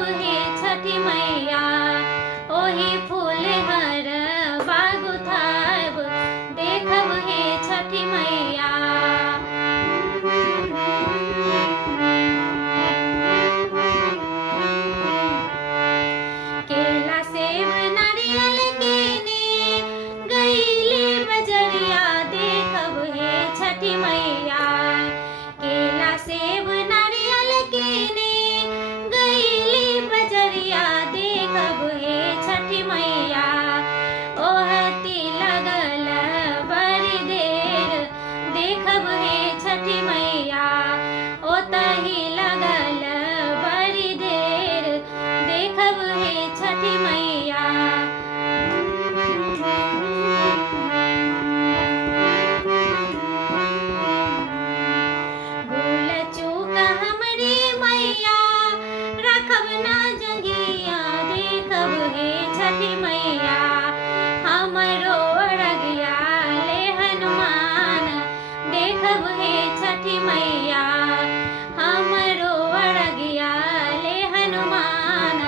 देखब हे छठी मैया ओही फूल हर बाग उठाब देखब हे छठी मैया। केला सेब नारियल कीने गईली बजरिया देखब हे छठी मैया। केला सेब नारियल कीने गईली बजरिया देखब हे छठी मैया। ओहती लगल बड़ी देर देखब हे छठी मैया। ओतही लगल बड़ी देर देखब हे छठी मैया। भूल चूक हमरी मैया रखब ना जंगिया देखब हे छठी मैया। हमरो अरगिया ले हनुमान देखब हे छठी मैया। हमरो अरगिया ले हनुमान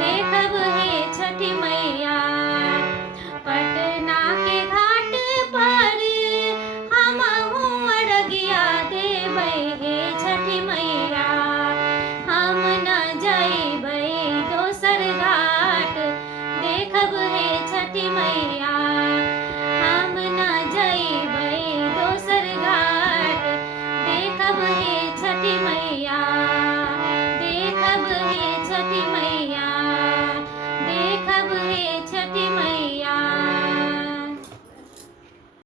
देखब हे छठी मैया। पटना के घाट पर हमहू अरगिया देबै हे छठी मैया। हम न जइबै दोसर घाट देखब हे छठी मैया। हम न जइबै दोसर घाट देखब हे छठी मैया। देखब हे छठी मैया।